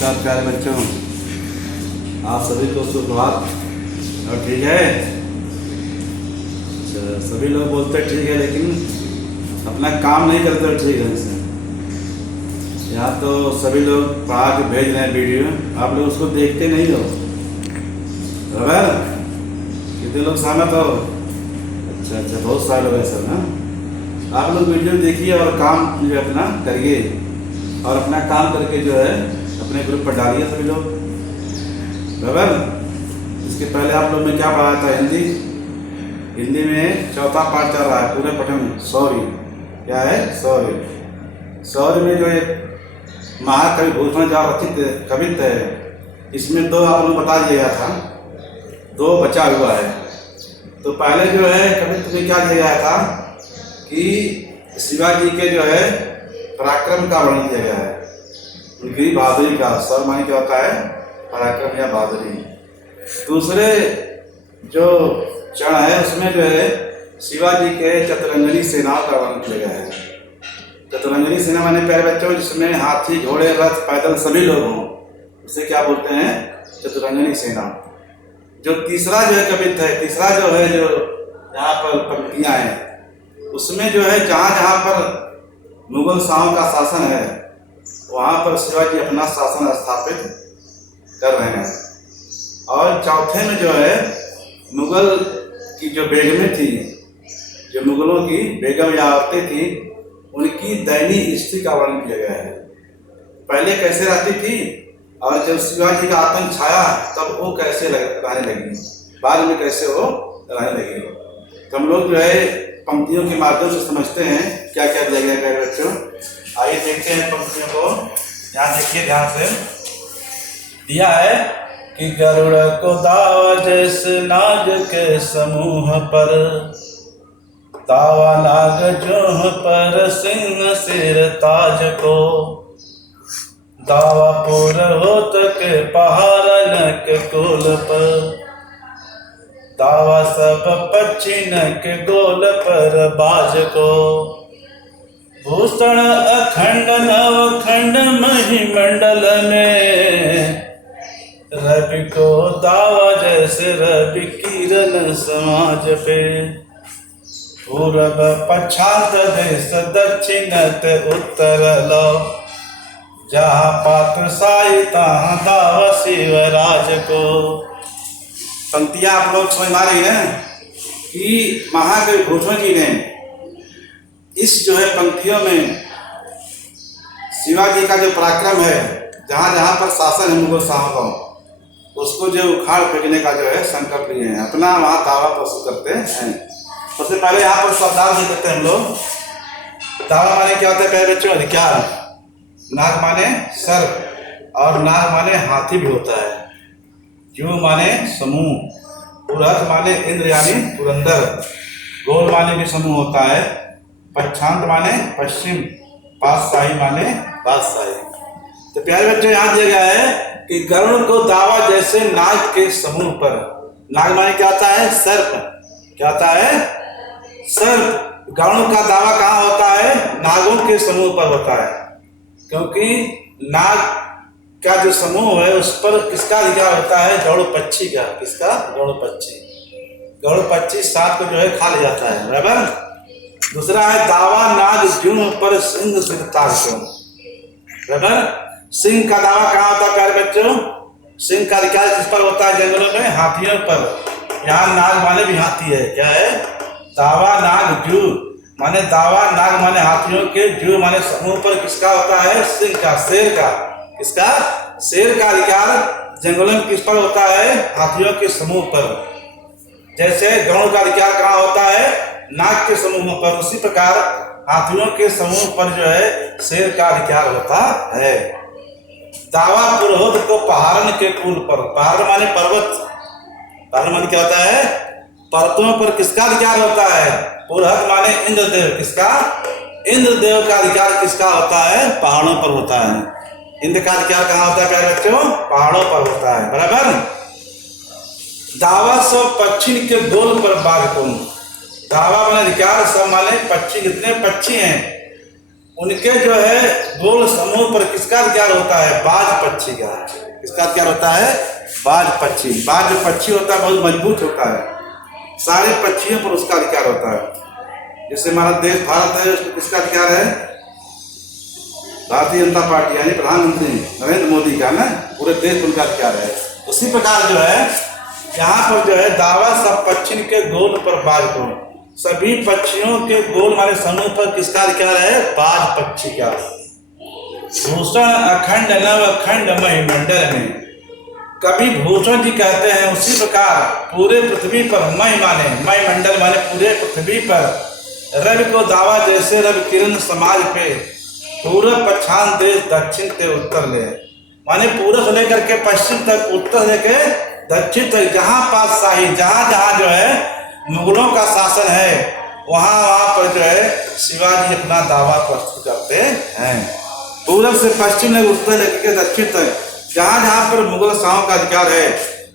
नमस्कार प्यारे बच्चों, आप सभी को सुप्रभात। और ठीक है? अच्छा, सभी लोग बोलते ठीक है लेकिन अपना काम नहीं करते ठीक है से। यहाँ तो सभी लोग पढ़ा के भेज रहे हैं वीडियो, आप लोग उसको देखते नहीं हो। बराबर कितने लोग सहमत हो? अच्छा, बहुत सारे लोग हैं सर ना। आप लोग वीडियो देखिए और काम जो है अपना करिए, और अपना काम करके जो है अपने ग्रुप पर डालिए सभी लोग। बराबर इसके पहले आप लोग में क्या पढ़ा था? हिंदी में चौथा पाठ चल रहा है पूरे पठन। सॉरी क्या है? सॉरी में जो एक महाकवि भूषण झा रचित कवित्व है, इसमें दो आप लोग बता दिया था, दो बचा हुआ है। तो पहले जो है कवित्व में क्या दिया गया था कि शिवाजी के जो है पराक्रम का वर्णन किया गया है, उनकी बहादुरी का। सर माने क्या होता है? पराक्रम या बहादुरी। दूसरे जो चरण है उसमें जो है शिवाजी के चतुरंगनी सेनाओं का वर्णन किया गया है। चतुरंगनी सेना माने प्यारे बच्चों जिसमें हाथी, घोड़े, रथ, पैदल सभी लोग हों, उसे क्या बोलते हैं? चतुरंगनी सेना। जो तीसरा जो है कवित्व है, तीसरा जो है जो यहाँ पर पंक्तियाँ हैं, उसमें जो है जहाँ जहाँ पर मुगल शाहों का शासन है वहाँ पर शिवाजी अपना शासन स्थापित कर रहे हैं। और चौथे में जो है मुगल की जो बेगमें थी, जो मुगलों की बेगम या औरतें थी, उनकी दयनीय स्थिति का वर्णन किया गया है। पहले कैसे रहती थी और जब शिवाजी का आतंक छाया तब वो कैसे रहने लगी, बाद में कैसे वो रहने लगी। तो हम लोग जो है पंक्तियों के माध्यम से समझते हैं क्या क्या दिया गया है बच्चों। आइए देखते हैं पंक्तियों को। यहाँ देखिए ध्यान से, दिया है कि गरुड़ को दावा जैसे नाग के समूह पर, दावा नाग जोह पर सिंह सिर ताज को, दावा पुर होत के पहाड़न के कुल पर, दावा सब पक्षिन के गोल पर बाज को, भूषण अखंड नवखंड महिमंडल में, रवि को दावा जैसे रवि किरण समाज पे, पूरब पश्चात देश दक्षिणत उत्तर लो, जहाँ पात्रसाई तहाँ दावा शिवराज को। पंक्तियाँ आप लोग समझ आ रही हैं कि महाकवि भूषण जी ने इस जो है पंक्तियों में शिवाजी का जो पराक्रम है, जहाँ जहाँ पर शासन है मुगल शाहों का, उसको जो उखाड़ फेंकने का जो है संकल्प लिए हैं, अपना वहाँ दावा प्रस्तुत करते हैं। सबसे पहले यहाँ पर शब्दार्थ नहीं करते हम लोग। दावा माने क्या होता है प्यारे बच्चों? अधिकार। नाग माने सर, और नाग माने हाथी भी होता है। जू माने समूह, पुरहत माने इंद्र यानी पुरंदर, गोल माने भी समूह होता है, पच्छांत माने पश्चिम, पातशाही माने बादशाही। तो प्यारे बच्चों यहाँ दिया गया है कि गरुड़ को दावा जैसे नाग के समूह पर। नाग माने क्या आता है? सर्प। क्या आता है? सर्प। गरुड़ का दावा कहाँ होता है? नागों के समूह पर होता है, क्योंकि नाग का जो समूह है उस पर किसका अधिकार होता है? गरुड़ पक्षी का। किसका? गरुड़ पक्षी। गरुड़ पक्षी साथ को जो है खा ले जाता है। बराबर। दूसरा है दावा नाग जुम पर सिंह सिर ताज को। बराबर। सिंह का दावा कहाँ होता है प्यारे बच्चों? सिंह का अधिकार किस पर होता है? जंगलों में हाथियों पर। यहाँ नाग माने भी हाथी है। क्या है? दावा नाग जू माने दावा, नाग माने हाथियों के, जू माने समूह पर किसका होता है? सिंह का, शेर का। किसका? शेर का अधिकार जंगलों में किस पर होता है? हाथियों के समूह पर। जैसे गरुड़ का अधिकार कहाँ होता है? नाग के समूह पर, उसी प्रकार हाथियों के समूह पर जो है शेर का अधिकार होता है। दावा पुरोहित को पहाड़न के कुल पर। पहाड़ माने पर्वत, पहाड़ माने क्या होता है? पर्वतों पर किसका अधिकार होता है? पुरोहित माने इंद्रदेव। किसका? इंद्रदेव का अधिकार किसका होता है? पहाड़ों पर होता है। इंद्र का अधिकार कहाँ होता है प्यारे बच्चों? पहाड़ों पर होता है। बराबर। दावा सब पक्षी के गोल पर बाघ को। दावा माने अधिकार, सब माने पक्षी, जितने पक्षी हैं उनके जो है गोल समूह पर किसका अधिकार होता है? बाज पक्षी का। किसका अधिकार होता है? बाज पक्षी। बाज जो पक्षी होता है बहुत मजबूत होता है, सारे पक्षियों पर उसका अधिकार होता है। जैसे हमारा देश भारत है, उसको किसका अधिकार है? भारतीय जनता पार्टी यानी प्रधानमंत्री नरेंद्र मोदी का ना, पूरे देश पर उनका अधिकार है। उसी प्रकार जो है यहाँ पर जो है दावा सब पक्षी के गोल पर बाज को, सभी पक्षियों के गोल मारे समूह पर किसका अधिकार है? बाज पक्षी का। भूषण अखंड नव अखंड महीमंडल में, कवि भूषण जी कहते हैं उसी प्रकार पूरे पृथ्वी पर मही माने, महीमंडल माने पूरे पृथ्वी पर रवि को दावा जैसे रवि किरण समाज पे पूरब पच्छान देश दक्षिण से उत्तर ले, माने पूरब से लेकर के पश्चिम तक, उत्तर से लेकर दक्षिण तक, जहाँ पातशाही जहाँ जहाँ जो है मुगलों का शासन है वहाँ वहाँ पर जो है शिवाजी अपना दावा प्रस्तुत करते हैं। पूरब से पश्चिम ले, उत्तर लेकर दक्षिण तक, जहाँ जहाँ पर मुगल शाहों का अधिकार है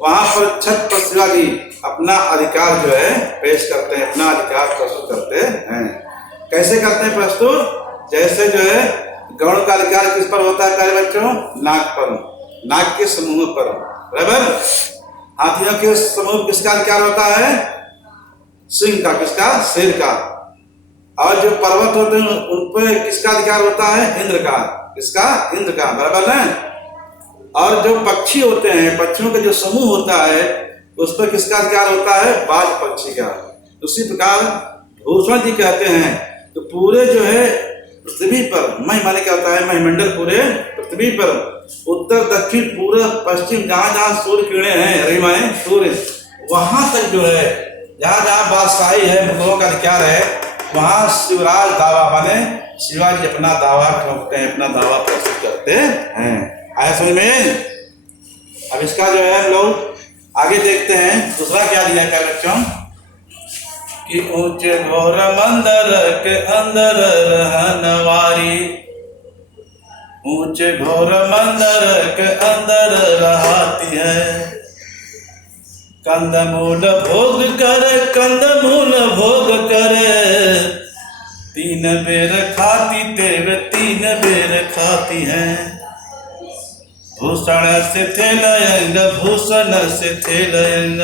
वहाँ पर छत्रपति शिवाजी अपना अधिकार जो है पेश करते हैं, अपना अधिकार प्रस्तुत करते हैं। कैसे करते हैं प्रस्तुत? जैसे जो है गौड़ का अधिकार किस पर होता है प्यारे बच्चों? नाग पर, नाग के समूह पर, बराबर। हाथियों के समूह किसका अधिकार होता है? सिंह का। किसका? शेर का। और जो पर्वत होते हैं उन पर किसका अधिकार होता है? इंद्र का। किसका? इंद्र का, बराबर है। और जो पक्षी होते हैं, पक्षियों का जो समूह होता है उस पर किसका अधिकार होता है? बाज पक्षी का। उसी प्रकार भूषण जी कहते हैं तो पूरे जो है पृथ्वी पर, मही माने क्या होता है? महीमंडल, पूरे पृथ्वी पर उत्तर दक्षिण पूर्व पश्चिम जहाँ जहाँ सूर्य किरणें हैं, रवि माने सूर्य, वहां तक जो है जहाँ जहाँ बादशाही है, मुगलों का अधिकार है, वहां शिवराज दावा माने शिवाजी अपना दावा ठोकते हैं, अपना दावा प्रस्तुत करते हैं। आया समझ में? अब इसका जो है हम लोग आगे देखते हैं दूसरा क्या दिया क्या बच्चों कि ऊंचे घोर मंदिर के अंदर रहनवारी, ऊंचे घोर मंदिर के अंदर रहती है, कंदमूल भोग करे, कंदमूल भोग करे, तीन बेर खाती तेरे तीन बेर खाती है, भूषण से थे लयंग भूषण से थे लयंग,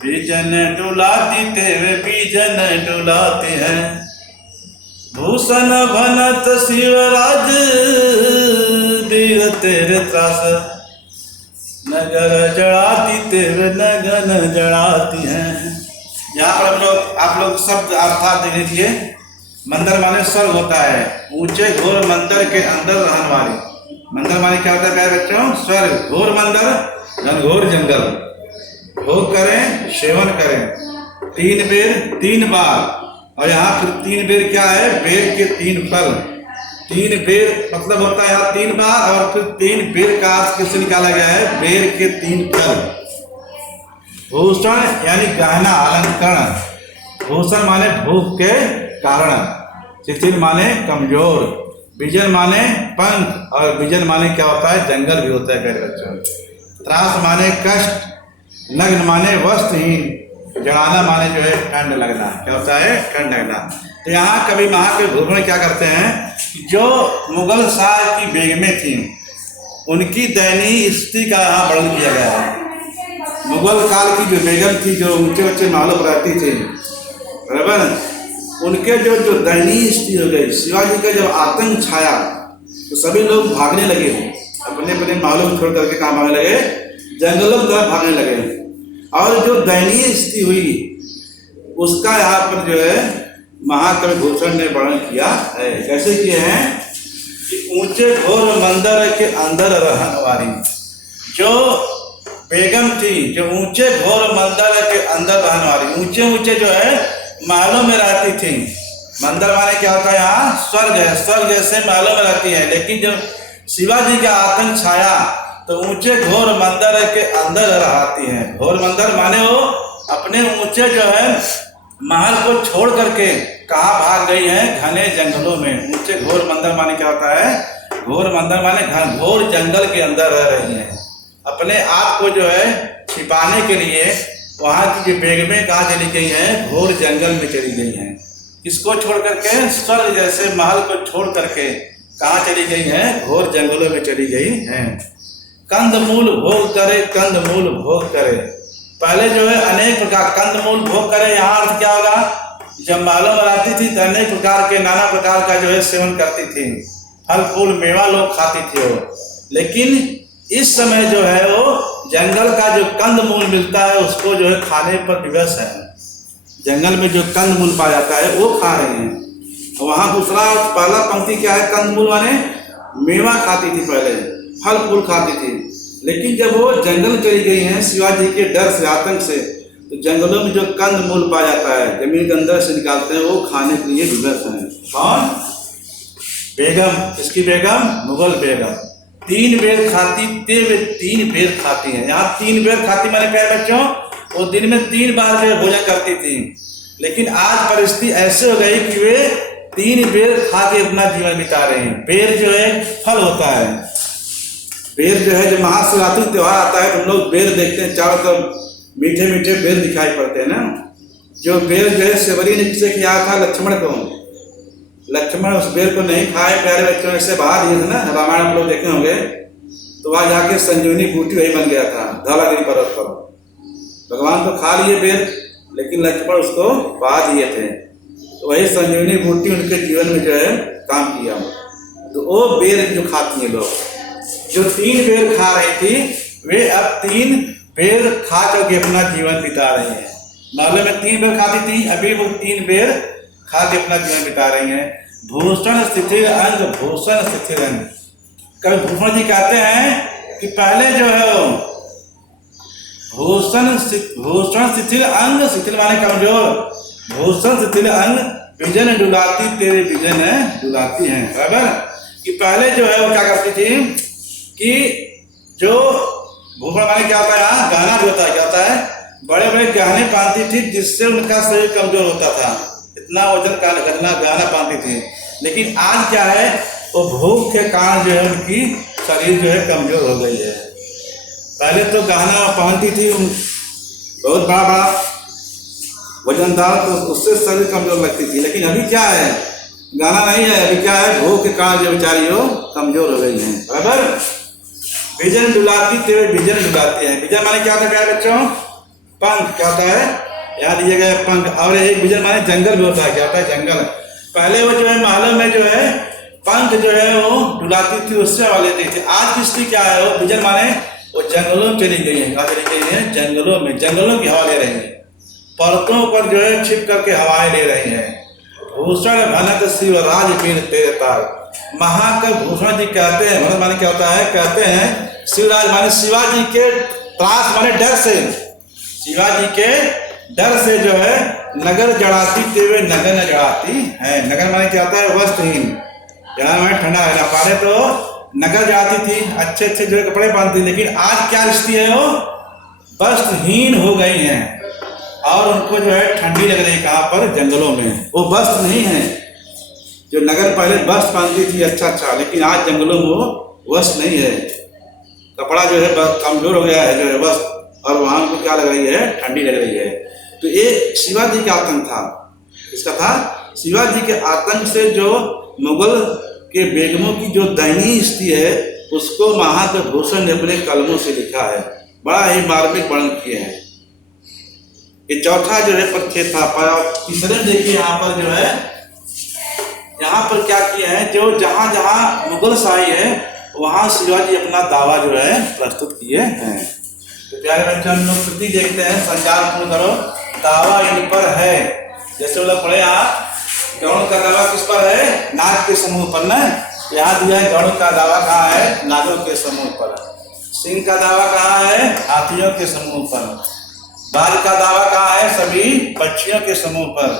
बीजन डुलाती तेरे बीजन डुलाते हैं, भूषण भनत शिवराज वीर तेरे त्रास, नगर जड़ाती तेरे नगन जड़ाती हैं। यहाँ पर आप लोग शब्द अर्थात देख लीजिए। मंदिर माने स्वर्ग होता है, ऊंचे घोर मंदिर के अंदर रहने वाले, मंदिर माने क्या होता है प्यारे बच्चों? स्वर्ग। घोर मंदिर घनघोर जंगल, भोग करें सेवन करें, तीन बेर तीन बार, और यहाँ फिर तीन बेर क्या है? बेर के तीन फल, तीन बेर मतलब होता है यहाँ तीन बार, और फिर तीन बेर का अर्थ किससे निकाला गया है? बेर के तीन फल। भूषण यानी गहना अलंकरण, भूषण माने भूख के कारण, शिथिल माने कमजोर, बीजन माने पंख, और बीजन माने क्या होता है? जंगल भी होता है प्यारे बच्चों। त्रास माने कष्ट, नग्न माने वस्त्रहीन, जड़ाना माने जो है ठंड लगना। क्या होता है? ठंड लगना। तो यहाँ कवि महाकवि भूषण क्या करते हैं? जो मुगल शाह की बेगमें थी उनकी दयनीय स्थिति का यहाँ वर्णन किया गया है। मुगल काल की जो बेगम थी, जो ऊंचे ऊंचे महलों पर रहती थी, बराबर, उनके जो दयनीय स्थिति हो गई, शिवाजी का जब आतंक छाया तो सभी लोग भागने लगे, अपने अपने महलों को छोड़ करके कहाँ भागने लगे? जंगलों की तरफ भागने लगे। और जो दयनीय स्थिति हुई उसका यहाँ पर जो है महाकवि भूषण ने वर्णन किया है। कैसे किए हैं कि ऊंचे घोर मंदिर के अंदर रहने वाली जो बेगम थी, जो ऊंचे घोर मंदिर के अंदर रहने वाली, ऊंचे ऊंचे जो है महलों में रहती थी। मंदिर माने क्या होता है? यहाँ स्वर्ग है, स्वर्ग जैसे महलों में रहती है। लेकिन जब शिवाजी का आतंक छाया तो ऊंचे घोर मंदिर के अंदर रहती है। घोर मंदिर माने वो अपने ऊंचे जो है महल को छोड़ करके कहाँ भाग गई है? घने जंगलों में। ऊंचे घोर मंदिर माने क्या होता है? घोर मंदिर माने घनघोर जंगल के अंदर रह रही हैं। अपने आप को जो है छिपाने के लिए वहाँ की जो बेगमें कहाँ चली गई हैं? घोर जंगल में चली गई हैं। किसको छोड़ करके? स्वर्ग जैसे महल को छोड़ करके कहाँ चली गई हैं? घोर जंगलों में चली गई हैं। कंदमूल भोग करे, कंदमूल भोग करे। पहले जो है अनेक प्रकार कंदमूल भोग करे, यहाँ अर्थ क्या होगा? जब महलों में रहती थी तो अनेक प्रकार के नाना प्रकार का जो है सेवन करती थी, फल फूल मेवा लोग खाती थी वो। लेकिन इस समय जो है वो जंगल का जो कंदमूल मिलता है उसको जो है खाने पर विवश है। जंगल में जो कंदमूल पाया जाता है वो खा रहे हैं। वहाँ दूसरा पहला पंक्ति क्या है? कंदमूल माने मेवा खाती थी, पहले फल फूल खाती थी। लेकिन जब वो जंगल चली गई हैं शिवाजी के डर से, आतंक से, तो जंगलों में जो कंदमूल पाया जाता है जमीन के अंदर से निकालते हैं वो खाने के लिए विवश हैं। कौन? बेगम। किसकी बेगम? मुगल बेगम। 3 बेर खाती, 3 बेर खाती हैं। यहाँ 3 बेर खाती माने क्या बच्चों? वो दिन में 3 बार जो भोजन करती थी। लेकिन आज परिस्थिति ऐसे हो गई कि वे 3 बेर खा के अपना जीवन बिता रहे हैं। बेर जो है फल होता है। बेर जो है, जब महाशिवरात्रि त्योहार आता है तो हम लोग बेर देखते हैं, चारों तरफ मीठे मीठे बेर दिखाई पड़ते हैं ना। जो बेर जो है सेवरी ने किसे किया था? लक्ष्मण को। लक्ष्मण उस बेर को नहीं खाए, प्यारे बच्चों से बाहर दिए थे ना, रामायण आप लोग देखे होंगे। तो वहां जाके संजीवनी बूटी वही बन गया था धौलागिरी पर्वत पर। भगवान तो खा लिए बेर, लेकिन लक्ष्मण उसको बहा दिए थे। तो वही संजीवनी बूटी उनके जीवन में जो है काम किया। तो वो बेर जो खाती है लोग, जो 3 बेर खा रही थी वे अब 3 बेर खा करके अपना जीवन बिता रही हैं। मालूम में 3 बेर खाती थी, अभी वो 3 बेर खा के अपना जीवन बिता रही हैं। भूषण स्थितिल अंग, भूषण स्थितिल अंग। कभी भूषण जी कहते हैं कि पहले जो है भूषण शिथिल अंग, शिथिल माने कमजोर, भूषण शिथिल अंग विजन डुलाती तेरे विजन डुलाती हैं। बराबर कि पहले जो है वो क्या करती थी कि जो भूषण माने क्या होता है ना, गहना जो होता है, क्या होता है? बड़े बड़े गहने पहनती थी जिससे उनका शरीर कमजोर होता था। इतना वजन का गहना पहनती थी। लेकिन आज क्या है, वो भूख के कारण जो है उनकी शरीर जो है कमजोर हो गई है। पहले तो गहना पहनती थी बहुत बड़ा बड़ा वजनदार, तो उससे शरीर कमजोर लगती थी। लेकिन अभी क्या है? गहना नहीं है, अभी क्या है? भूख के कारण जो बेचारी हो कमजोर हो गई है। बराबर विजन डुलाती तेरे विजन डुलाते हैं। विजन माने क्या होता है बच्चों? पंख। क्या होता है? याद दिए गए पंख। और एक विजन माने जंगल भी होता है। क्या होता है? जंगल। पहले वो जो है महलों में जो है पंख जो है वो डुलाती थी, उससे हवा लेती थी। आज की स्थिति क्या है? वो विजन माने वो जंगलों में चली गई है। कहाँ चली गई है? जंगलों में। जंगलों की हवा ले रही है, पर्वतों पर जो है छिप करके हवाएं ले रही हैं। भूषण भनत शिवराज बीन तेरे तार। महाकवि भूषण जी कहते हैं, भनत माने क्या होता है? कहते हैं शिवराज माने शिवाजी के त्रास माने डर से, शिवाजी के डर से जो है नगर जड़ाती तेरे नगर न जड़ाती है। नगर माने क्या होता है? वस्त्रहीन। जहाँ माने ठंडा है ना, पहले तो नगर जड़ाती थी, अच्छे अच्छे जो कपड़े पहनती। लेकिन आज क्या स्थिति है? वो वस्त्रहीन हो गई हैं और उनको जो है ठंडी लग रही है। कहाँ पर? जंगलों में। वो वस्त्र नहीं है। जो नगर पहले वस्त्र पहनती थी अच्छा, लेकिन आज जंगलों में वो वस्त्र नहीं है। कपड़ा जो है कमजोर हो गया है जो है वस्त्र, और वहां को क्या लग रही है? ठंडी लग रही है। तो ये शिवाजी का आतंक था। इसका था शिवाजी के आतंक से जो मुगल के बेगमों की जो दयनीय स्थिति है उसको महाकवि भूषण ने अपने कलमों से लिखा है। बड़ा ही मार्मिक वर्णन किए हैं। ये चौथा जो है परिच्छेद था। तीसरे देखिए यहाँ पर जो है, यहाँ पर क्या किए हैं? जो जहाँ जहाँ मुगल शाही है वहाँ शिवाजी अपना दावा जो है प्रस्तुत किए हैं। तो प्यारे बच्चों हम लोग कृति देखते हैं, संचार पूर्ण करो। दावा इन पर है, जैसे लोग पढ़े आप, गौड़ का दावा किस पर है? नाग के समूह पर ना। यहाँ दिया है गौड़ का दावा कहाँ है? नागों के समूह पर। सिंह का दावा कहाँ है? हाथियों के समूह पर। बाज का दावा कहाँ है? सभी पक्षियों के समूह पर।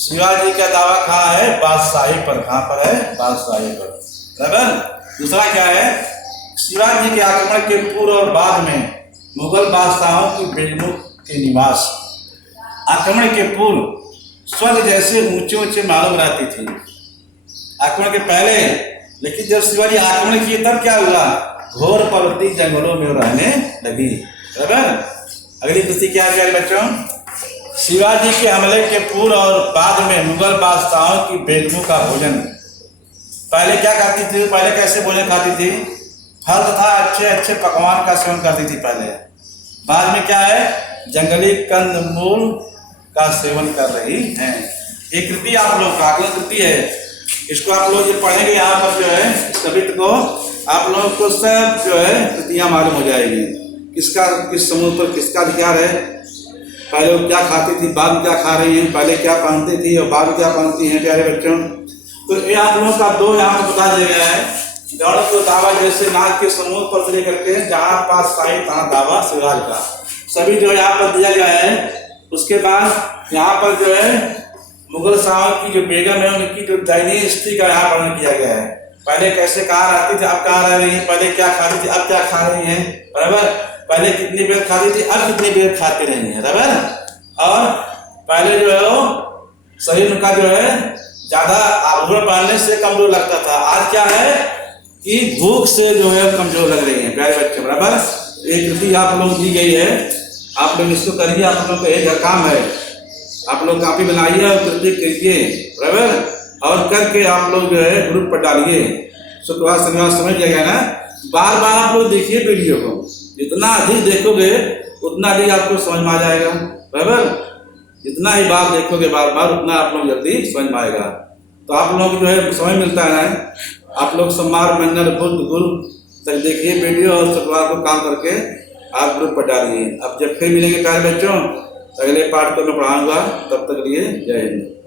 शिवाजी का दावा कहाँ है? बादशाही पर। कहाँ पर है? बादशाही पर। बराबर। दूसरा क्या है? शिवाजी के आक्रमण के पूर्व और बाद में मुगल बादशाहों की बेगमों के निवास। आक्रमण के पूर्व स्वर्ग जैसे ऊंचे ऊंचे मालूम रहती थी आक्रमण के पहले, लेकिन जब शिवाजी आक्रमण किए तब क्या हुआ? घोर पर्वतीय जंगलों में रहने लगी। बराबर। अगली कुश्ती क्या है बच्चों? शिवाजी के हमले के पूर्व और बाद में मुगल बादशाहों की बेगमों का भोजन। पहले क्या खाती थी, पहले कैसे भोजन खाती थी? फल तथा अच्छे अच्छे पकवान का सेवन करती थी पहले। बाद में क्या है, जंगली कंदमूल का सेवन कर रही हैं। ये कृति आप लोग का आकलन कृति है, इसको आप लोग ये पढ़ेंगे यहाँ पर जो है कवित्व को, आप लोगों को सब जो है कृतियाँ मालूम हो जाएगी, किसका किस समूह पर किसका अधिकार है, पहले वो क्या खाती थी, बाद में क्या खा रही हैं, पहले क्या पहनती थी और बाद में क्या पहनती हैं। प्यारे बच्चों, तो ये आप लोगों का दो यहाँ पर बता दिया गया है। दौड़ को दावा जैसे नाग के समूह पर से लेकर के जहाँ पास साई तहाँ दावा शिवराज का, सभी जो यहाँ पर दिया गया है। उसके बाद यहाँ पर जो है मुगल शाह की जो बेगम है उनकी जो दयनीय स्थिति का यहाँ वर्णन किया गया है। पहले कैसे कहाँ रहती थी, अब कहाँ रह रही है, पहले क्या खाती थी, अब क्या खा रही है, बराबर। पहले कितनी बेर खाती थी, अब कितनी बेर खाती रही है, बराबर। और पहले जो है वो शरीर उनका जो है ज्यादा आभूषण पहनने से कमजोर लगता था, आज क्या है कि भूख से जो है कमजोर लग रही है। प्यारे बच्चे, बराबर। एक कृति आप लोग दी गई है, आप लोग इसको करिए, आप लोग का एक काम है, आप लोग कापी बनाइए और कृति कीजिए, बराबर। और करके आप लोग जो है ग्रुप पर डालिए, शुक्रवार शनिवार समझ जाएगा ना। बार बार आप लोग देखिए वीडियो को, जितना अधिक देखोगे उतना अधिक आपको समझ में आ जाएगा, बराबर। जितना ही बार देखोगे बार बार उतना आप लोग जल्दी समझ में आएगा। तो आप लोग जो है समय मिलता है ना, आप लोग सोमवार मंगल बुध गुरु तक देखिए वीडियो और शुक्रवार को काम करके आप ग्रुप पर डालिए। अब जब फिर मिलेंगे प्यारे बच्चों, अगले पाठ को मैं पढ़ाऊंगा, तब तक लिए जय हिंद।